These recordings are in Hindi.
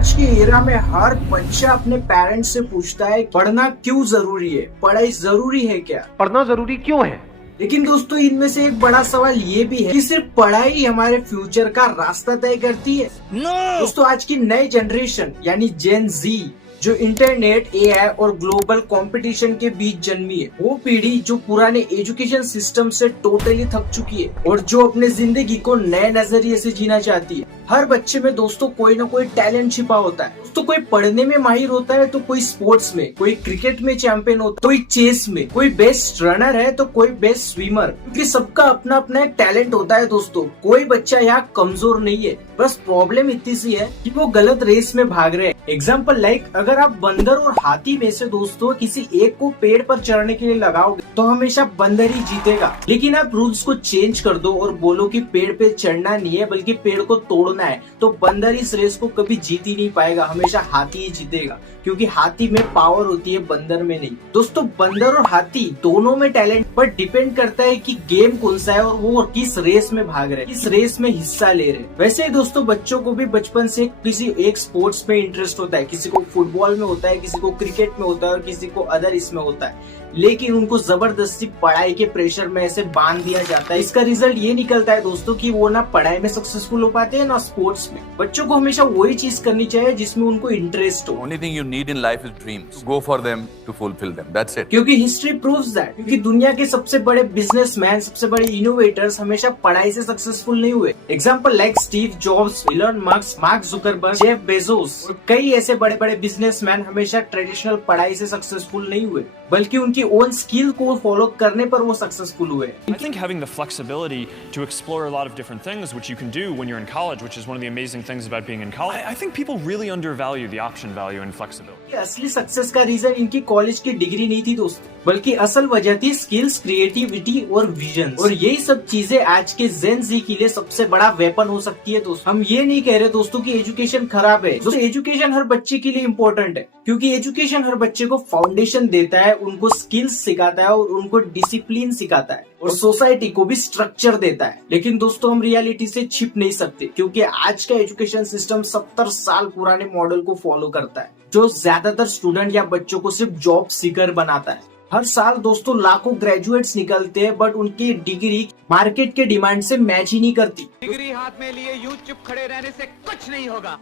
आज की एरा में हर बच्चा अपने पेरेंट्स से पूछता है पढ़ना क्यों जरूरी है, पढ़ाई जरूरी है क्या, पढ़ना जरूरी क्यों है। लेकिन दोस्तों इनमें से एक बड़ा सवाल ये भी है कि सिर्फ पढ़ाई हमारे फ्यूचर का रास्ता तय करती है। दोस्तों आज की नई जनरेशन यानी जेन जी जो इंटरनेट, एआई और ग्लोबल कंपटीशन के बीच जन्मी है, वो पीढ़ी जो पुराने एजुकेशन सिस्टम से टोटली थक चुकी है और जो अपने जिंदगी को नए नजरिए से जीना चाहती है। हर बच्चे में दोस्तों कोई ना कोई टैलेंट छिपा होता है। दोस्तों कोई पढ़ने में माहिर होता है तो कोई स्पोर्ट्स में, कोई क्रिकेट में चैंपियन होता है, कोई चेस में, कोई बेस्ट रनर है तो कोई बेस्ट स्विमर, क्योंकि सबका अपना अपना एक टैलेंट होता है। दोस्तों कोई बच्चा यहाँ कमजोर नहीं है, बस प्रॉब्लम इतनी सी है कि वो गलत रेस में भाग रहे हैं। एग्जाम्पल लाइक अगर आप बंदर और हाथी में से दोस्तों किसी एक को पेड़ पर चढ़ने के लिए लगाओगे तो हमेशा बंदर ही जीतेगा। लेकिन आप रूल्स को चेंज कर दो और बोलो कि पेड़ पे चढ़ना नहीं है बल्कि पेड़ को तोड़ना है, तो बंदर इस रेस को कभी जीत ही नहीं पाएगा, हमेशा हाथी ही जीतेगा, क्योंकि हाथी में पावर होती है, बंदर में नहीं। दोस्तों बंदर और हाथी दोनों में टैलेंट पर डिपेंड करता है कि गेम कौन सा है और वो किस रेस में भाग रहे हैं, किस रेस में हिस्सा ले रहे हैं। वैसे ही दोस्तों बच्चों को भी बचपन से किसी एक स्पोर्ट्स में इंटरेस्ट होता है, किसी को फुटबॉल में होता है, किसी को क्रिकेट में होता है और किसी को अदर इसमें होता है, लेकिन उनको जबरदस्ती पढ़ाई के प्रेशर में ऐसे बांध दिया जाता है। इसका रिजल्ट ये निकलता है दोस्तों कि वो ना पढ़ाई में सक्सेसफुल हो पाते हैं ना स्पोर्ट्स में। बच्चों को हमेशा वही चीज करनी चाहिए जिसमें उनको इंटरेस्ट हो। Only thing you need in life is dreams. Go for them to fulfill them. That's it. क्योंकि हिस्ट्री प्रूव्स दैट, क्योंकि दुनिया के सबसे बड़े बिजनेसमैन, सबसे बड़े इनोवेटर्स हमेशा पढ़ाई से सक्सेसफुल नहीं हुए। Example like Steve jobs, Elon Musk, mark Zuckerberg, Jeff Bezos और कई ऐसे बड़े बड़े बिजनेसमैन हमेशा ट्रेडिशनल पढ़ाई से सक्सेसफुल नहीं हुए, बल्कि उनकी ओन स्किल को फॉलो करने पर वो सक्सेसफुल हुए। I think having the flexibility to explore a lot of different things, which you can do when you're in college, which is one of the amazing things about being in college. I think people really undervalue the option value and flexibility. असली सक्सेस का रीजन इनकी कॉलेज की डिग्री नहीं थी दोस्तों, बल्कि असल वजह थी स्किल्स, क्रिएटिविटी और विजन। और यही सब चीजें आज के जेन जी के लिए सबसे बड़ा वेपन हो सकती है दोस्तों। हम ये नहीं कह रहे दोस्तों कि एजुकेशन खराब है। दोस्तों एजुकेशन हर बच्चे के लिए इम्पोर्टेंट है, क्योंकि एजुकेशन हर बच्चे को फाउंडेशन देता है, उनको स्किल्स सिखाता है और उनको डिसिप्लिन सिखाता है और सोसाइटी को भी स्ट्रक्चर देता है। लेकिन दोस्तों हम रियलिटी से छिप नहीं सकते, क्योंकि आज का एजुकेशन सिस्टम 70 साल पुराने मॉडल को फॉलो करता है, जो ज्यादातर स्टूडेंट या बच्चों को सिर्फ जॉब सीकर बनाता है। हर साल दोस्तों लाखों ग्रेजुएट्स निकलते हैं, बट उनकी डिग्री मार्केट के डिमांड से मैच ही नहीं करती। डिग्री हाथ में लिए यूं चुप खड़े रहने से कुछ नहीं होगा।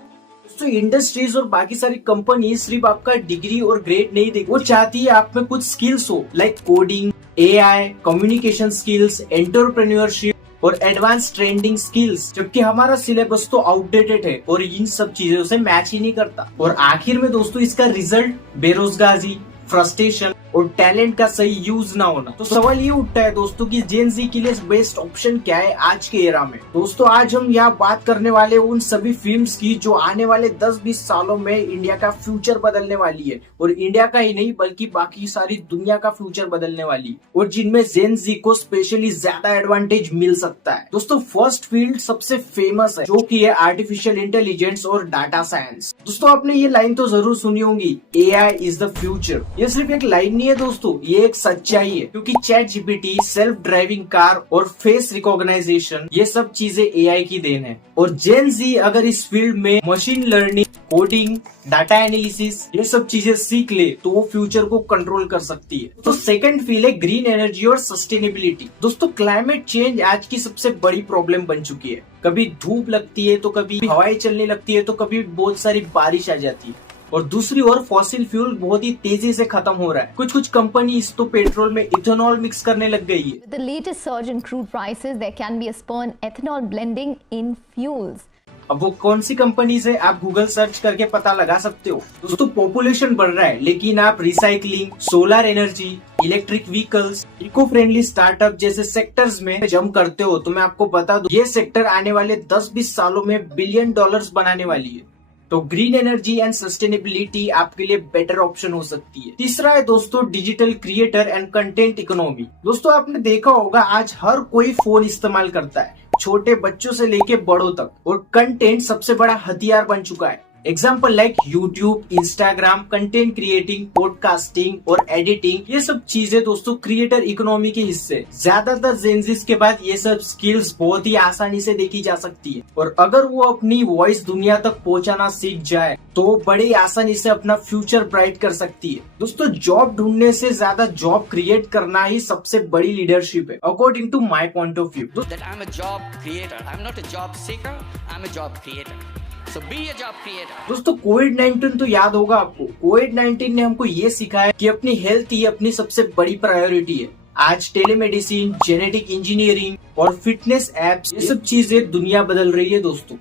तो इंडस्ट्रीज और बाकी सारी कंपनी सिर्फ आपका डिग्री और ग्रेड नहीं देगी, वो चाहती है आप में कुछ स्किल्स हो, like coding, AI, communication skills, entrepreneurship और एडवांस ट्रेंडिंग स्किल्स। जबकि हमारा सिलेबस तो आउटडेटेड है और इन सब चीजों से मैच ही नहीं करता। और आखिर में दोस्तों इसका रिजल्ट बेरोजगारी, फ्रस्ट्रेशन और टैलेंट का सही यूज ना होना। तो सवाल ये उठता है दोस्तों कि जेन जी के लिए बेस्ट ऑप्शन क्या है आज के एरा में। दोस्तों आज हम यहाँ बात करने वाले उन सभी फिल्म्स की जो आने वाले 10-20 सालों में इंडिया का फ्यूचर बदलने वाली है, और इंडिया का ही नहीं बल्कि बाकी सारी दुनिया का फ्यूचर बदलने वाली है, और जिनमें जेन जी को स्पेशली ज्यादा एडवांटेज मिल सकता है। दोस्तों फर्स्ट फील्ड सबसे फेमस है, जो की है आर्टिफिशियल इंटेलिजेंस और डाटा साइंस। दोस्तों आपने ये लाइन तो जरूर सुनी होगी, AI इज द फ्यूचर। ये सिर्फ एक लाइन नहीं है दोस्तों, ये एक सच्चाई है, क्योंकि chat GPT, self driving car और फेस रिकॉग्नाइजेशन ये सब चीजें AI की देन है। और जेन जी अगर इस फील्ड में machine learning, coding, data analysis ये सब चीजें सीख ले तो वो फ्यूचर को कंट्रोल कर सकती है। तो सेकंड फील्ड है ग्रीन एनर्जी और सस्टेनेबिलिटी। दोस्तों क्लाइमेट चेंज आज की सबसे बड़ी प्रॉब्लम बन चुकी है। कभी धूप लगती है तो कभी हवाएं चलने लगती है तो कभी बहुत सारी बारिश आ जाती है, और दूसरी ओर फॉसिल फ्यूल बहुत ही तेजी से खत्म हो रहा है। कुछ कंपनी तो पेट्रोल में इथेनॉल मिक्स करने लग गई है। With the latest surge in crude prices, there can be a spur in ethanol blending in fuels. अब वो कौन सी कंपनीज है आप गूगल सर्च करके पता लगा सकते हो। दोस्तों पॉपुलेशन बढ़ रहा है, लेकिन आप recycling, solar energy, electric vehicles, eco friendly startup जैसे सेक्टर्स में जंप करते हो तो मैं आपको बता दूं ये सेक्टर आने वाले 10-20 सालों में $1 बिलियन बनाने वाली है। तो ग्रीन एनर्जी एंड सस्टेनेबिलिटी आपके लिए बेटर ऑप्शन हो सकती है। तीसरा है दोस्तों digital creator and content economy. दोस्तों आपने देखा होगा आज हर कोई फोन इस्तेमाल करता है, छोटे बच्चों से लेके बड़ों तक, और कंटेंट सबसे बड़ा हथियार बन चुका है। Example like YouTube, Instagram, content creating, podcasting और एडिटिंग, ये सब चीजें दोस्तों क्रिएटर इकोनॉमी के हिस्से। ज्यादातर जेनजीज के बाद ये सब स्किल्स बहुत ही आसानी से देखी जा सकती है, और अगर वो अपनी वॉइस दुनिया तक पहुंचाना सीख जाए तो बड़ी आसानी से अपना फ्यूचर ब्राइट कर सकती है। दोस्तों जॉब ढूंढने से ज्यादा जॉब क्रिएट करना ही सबसे बड़ी लीडरशिप है, according to my point of view. That I'm a job creator. I'm not a job seeker. I'm a job creator. So be a job creator. दोस्तों कोविड-19 तो याद होगा आपको। कोविड-19 ने हमको ये सिखाया कि अपनी हेल्थ ही अपनी सबसे बड़ी प्रायोरिटी है। आज टेलीमेडिसिन, जेनेटिक इंजीनियरिंग और फिटनेस एप्स, ये सब चीजें दुनिया बदल रही है दोस्तों।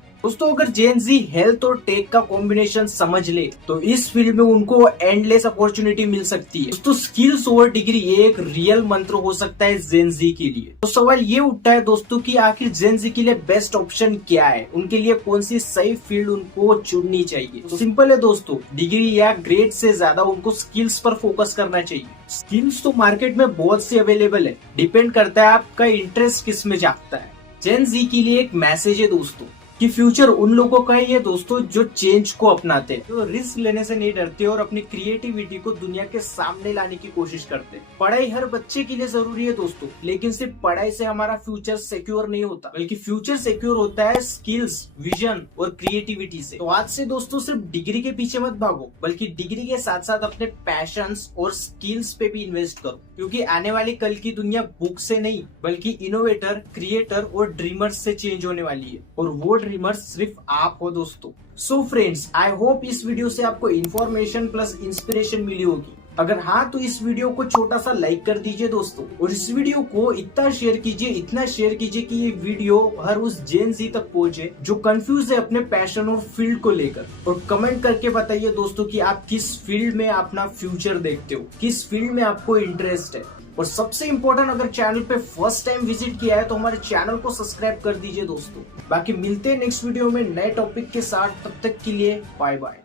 अगर जेन जी हेल्थ और टेक का कॉम्बिनेशन समझ ले तो इस फील्ड में उनको एंडलेस अपॉर्चुनिटी मिल सकती है। दोस्तों स्किल्स ओवर डिग्री ये एक रियल मंत्र हो सकता है जेन जी के लिए। तो सवाल ये उठता है दोस्तों कि आखिर जेन जी के लिए बेस्ट ऑप्शन क्या है, उनके लिए कौन सी सही फील्ड उनको चुननी चाहिए। तो सिंपल है दोस्तों, डिग्री या ग्रेड से ज्यादा उनको स्किल्स पर फोकस करना चाहिए। स्किल्स तो मार्केट में बहुत सी अवेलेबल है, डिपेंड करता है आपका इंटरेस्ट किस में जागता है। जेन जी के लिए एक मैसेज है दोस्तों कि फ्यूचर उन लोगों का ही है दोस्तों जो चेंज को अपनाते हैं, जो रिस्क लेने से नहीं डरते और अपनी क्रिएटिविटी को दुनिया के सामने लाने की कोशिश करते हैं। पढ़ाई हर बच्चे के लिए जरूरी है दोस्तों, लेकिन सिर्फ पढ़ाई से हमारा फ्यूचर सिक्योर नहीं होता, बल्कि फ्यूचर सिक्योर होता है स्किल्स, विजन और क्रिएटिविटी से। तो आज से दोस्तों सिर्फ डिग्री के पीछे मत भागो, बल्कि डिग्री के साथ साथ अपने पैशंस और स्किल्स पे भी इन्वेस्ट करो, क्योंकि आने वाली कल की दुनिया बुक से नहीं बल्कि इनोवेटर, क्रिएटर और ड्रीमर्स से चेंज होने वाली है, और वो ड्रीमर्स सिर्फ आप हो दोस्तों। सो फ्रेंड्स, आई होप इस वीडियो से आपको इन्फॉर्मेशन प्लस इंस्पिरेशन मिली होगी। अगर हाँ तो इस वीडियो को छोटा सा लाइक कर दीजिए दोस्तों, और इस वीडियो को इतना शेयर कीजिए कि ये वीडियो हर उस जेन जी तक पहुंचे जो कंफ्यूज है अपने पैशन और फील्ड को लेकर। और कमेंट करके बताइए दोस्तों कि आप किस फील्ड में अपना फ्यूचर देखते हो, किस फील्ड में आपको इंटरेस्ट है। और सबसे इम्पोर्टेंट, अगर चैनल पे फर्स्ट टाइम विजिट किया है तो हमारे चैनल को सब्सक्राइब कर दीजिए दोस्तों। बाकी मिलते हैं नेक्स्ट वीडियो में नए टॉपिक के साथ, तब तक के लिए बाय बाय।